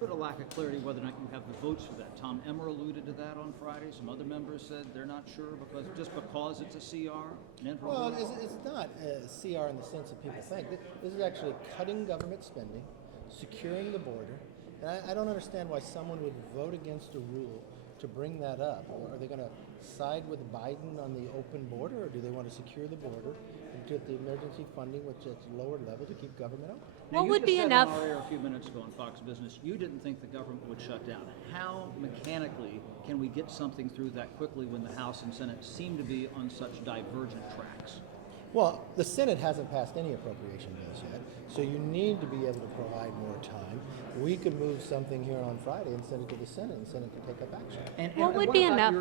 bit of lack of clarity whether or not you have the votes for that. Tom Emmer alluded to that on Friday. Some other members said they're not sure because it's a CR. Well, it's not a CR in the sense that people think. This is actually cutting government spending, securing the border, and I don't understand why someone would vote against a rule to bring that up. Are they going to side with Biden on the open border, or do they want to secure the border and get the emergency funding, which is lower level, to keep government open? Now, what would be enough? On our air a few minutes ago on Fox Business, you didn't think the government would shut down. How mechanically can we get something through that quickly when the House and Senate seem to be on such divergent tracks? Well, the Senate hasn't passed any appropriation bills yet, so you need to be able to provide more time. We could move something here on Friday and send it to the Senate, and the Senate could take up action. And what would be enough?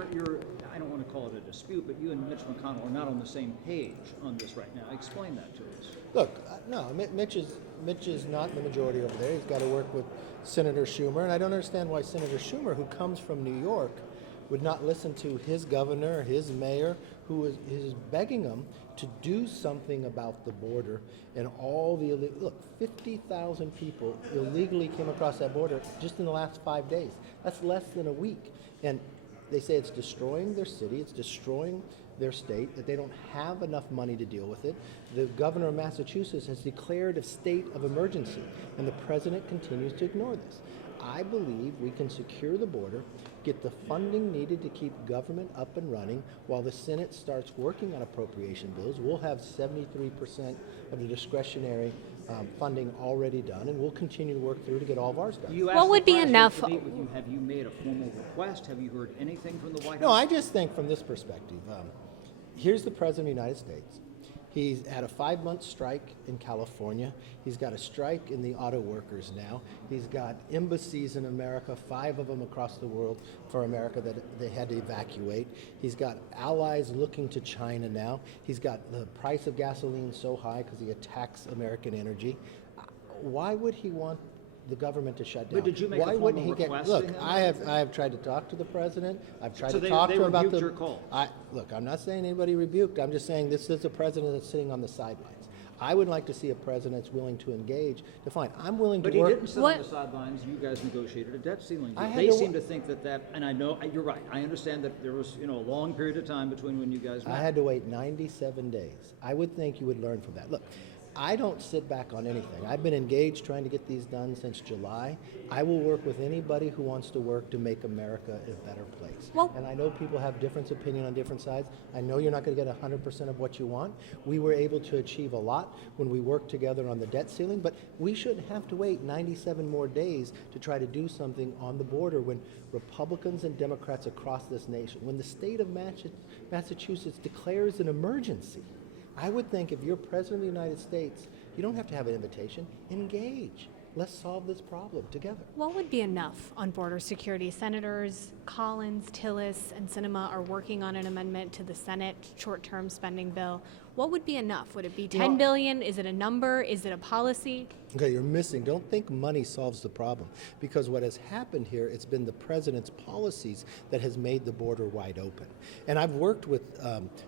I don't want to call it a dispute, but you and Mitch McConnell are not on the same page on this right now. Explain that to us. Look, no, Mitch is not the majority over there. He's got to work with Senator Schumer, and I don't understand why Senator Schumer, who comes from New York, would not listen to his governor, his mayor, who is begging him to do something about the border and all the look, 50,000 people illegally came across that border just in the last 5 days. That's less than a week. And they say it's destroying their city, it's destroying their state, that they don't have enough money to deal with it. The governor of Massachusetts has declared a state of emergency, and the president continues to ignore this. I believe we can secure the border, get the funding needed to keep government up and running while the Senate starts working on appropriation bills. We'll have 73% of the discretionary funding already done, and we'll continue to work through to get all of ours done. What would be enough? To meet with you. Have you made a formal request? Have you heard anything from the White House? No, I just think from this perspective, here's the President of the United States. He's had a 5-month strike in California. He's got a strike in the auto workers now. He's got embassies in America, 5 of them across the world for America that they had to evacuate. He's got allies looking to China now. He's got the price of gasoline so high because he attacks American energy. Why would he want the government to shut down? But did you make Why a wouldn't formal he get? request Look, to him? I have tried to talk to the president. I've tried So to talk to him about rebuked your call. Look, I'm not saying anybody rebuked. I'm just saying this is a president that's sitting on the sidelines. I would like to see a president that's willing to engage. To find, I'm willing to But work. he didn't sit on the sidelines. You guys negotiated a debt ceiling. They seem to think that, and I know you're right. I understand that there was a long period of time between when you guys met. I had to wait 97 days. I would think you would learn from that. Look, I don't sit back on anything. I've been engaged trying to get these done since July. I will work with anybody who wants to work to make America a better place. And I know people have different opinion on different sides. I know you're not going to get 100% of what you want. We were able to achieve a lot when we worked together on the debt ceiling, but we shouldn't have to wait 97 more days to try to do something on the border when Republicans and Democrats across this nation, when the state of Massachusetts declares an emergency. I would think if you're President of the United States, you don't have to have an invitation. Engage. Let's solve this problem together. What would be enough on border security? Senators Collins, Tillis, and Sinema are working on an amendment to the Senate short-term spending bill. What would be enough? Would it be $10 billion? Is it a number? Is it a policy? Okay, you're missing. Don't think money solves the problem, because what has happened here, it's been the president's policies that has made the border wide open. And I've worked with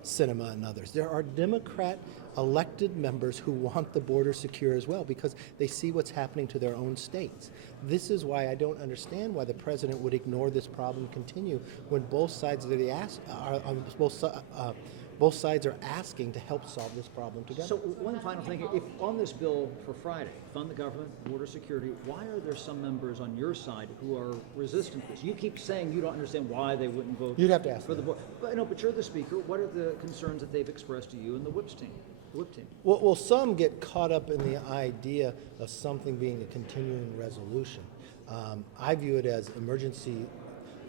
Sinema and others. There are Democrat elected members who want the border secure as well because they see what's happening to their own states. This is why I don't understand why the president would ignore this problem and continue when both sides of the both sides are asking to help solve this problem together. So one final thing, if on this bill for Friday, fund the government, border security, why are there some members on your side who are resistant to this? You keep saying you don't understand why they wouldn't vote You'd have to ask for the them. board. But you're the speaker. What are the concerns that they've expressed to you and the whip team? Well, some get caught up in the idea of something being a continuing resolution. I view it as emergency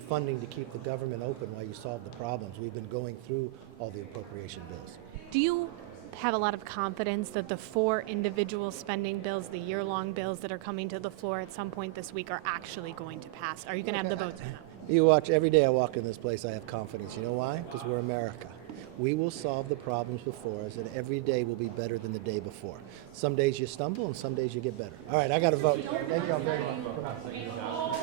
funding to keep the government open while you solve the problems. We've been going through all the appropriation bills. Do you have a lot of confidence that the 4 individual spending bills, the year-long bills that are coming to the floor at some point this week, are actually going to pass? Are you going to have the votes? You watch, every day I walk in this place, I have confidence. You know why? Because we're America. We will solve the problems before us, and every day will be better than the day before. Some days you stumble, and some days you get better. All right, I got to vote. Thank you all very much.